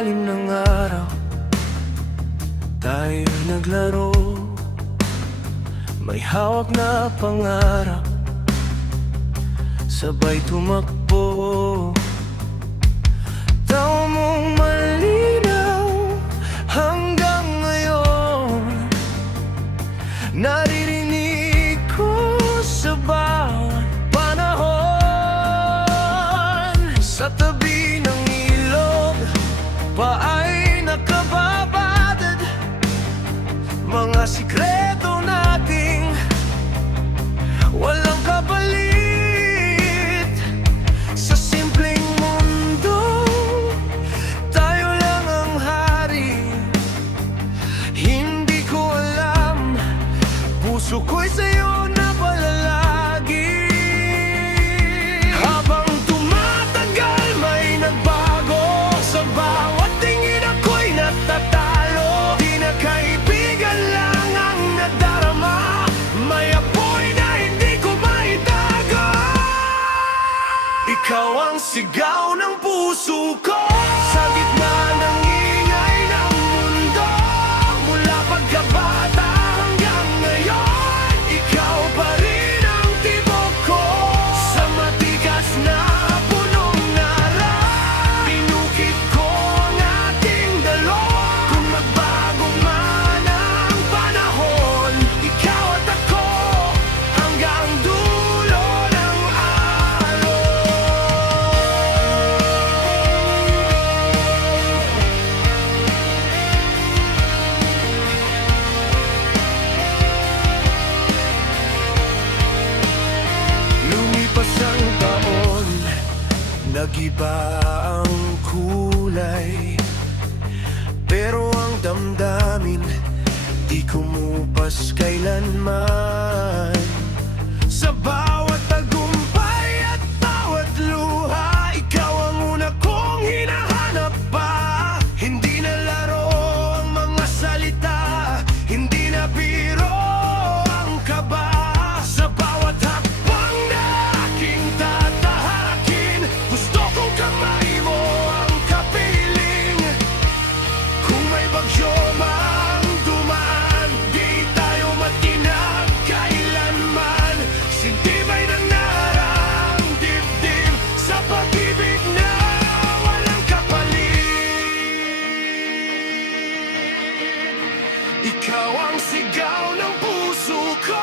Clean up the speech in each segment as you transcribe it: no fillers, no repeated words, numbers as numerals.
ilalim ng araw tayo naglaro. May hawak na pangarap, sabay tumakbo. Tawa mong malinaw hanggang ngayon, naririnig ko sa bawat panahon. Sa tabi ng ilog, paay nakababadad, mga sikreto nating walang kapalit. Sa simpleng mundo, tayo lang ang hari. Hindi ko alam, puso ko'y sa'yo na palalagi. Habang tumatagal, may nagbago. Sa bawat tingin ako'y natatalo. Di na kaibigan lang ang nadarama, may apoy na hindi ko maitago. Ikaw ang sigaw ng puso ko, sa gitna ng ingay ng mundo. Mula pagkabata hanggang ngayon, ikaw pa rin ang tibok ko. Sa matigas na punong nara, pinukit ko ang ating dalawa. Kung magbago man ang panahon, ikaw at ako hanggang dulo ng araw. Lumipas ang taon, nag-iba ang kulay, pero ang damdamin di kumupas kailanman. Sa bawat tagumpay at bawat luha, ikaw ang una kong hinahanap pa. Hindi na laro ang mga salita, hindi na biro ang kaba. Sa bawat hakbang na aking tatahakin, gusto kong kamay mo ang kapiling. Kung may bagyo mang dumaan, di tayo matinag kailanman. Sintibay ng narang dibdib, sa pag-ibig na walang kapalit. Ikaw ang sigaw ng puso ko,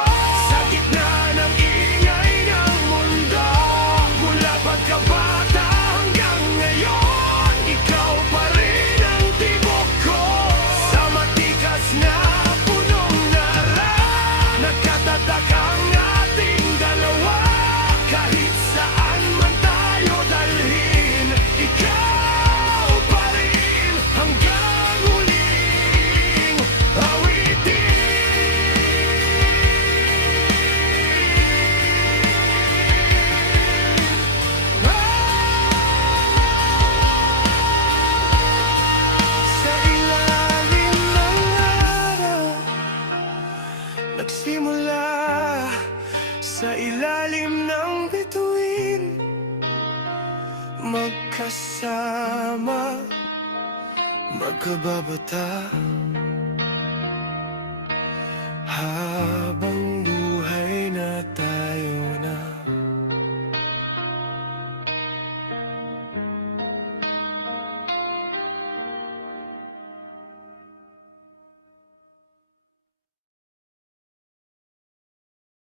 sa gitna ng ingay ng mundo. Mula pagkabata hanggang ngayon, ikaw pa rin ang tibok ko. Sa matigas na punong nara, nagkatatak ang ating dalawa. Kahit saan man tayo dalhin, ikaw pa rin hanggang huling awitin. Sa ilalim ng araw, nagsimula. Sa ilalim ng bituin, magkasama, magkababata.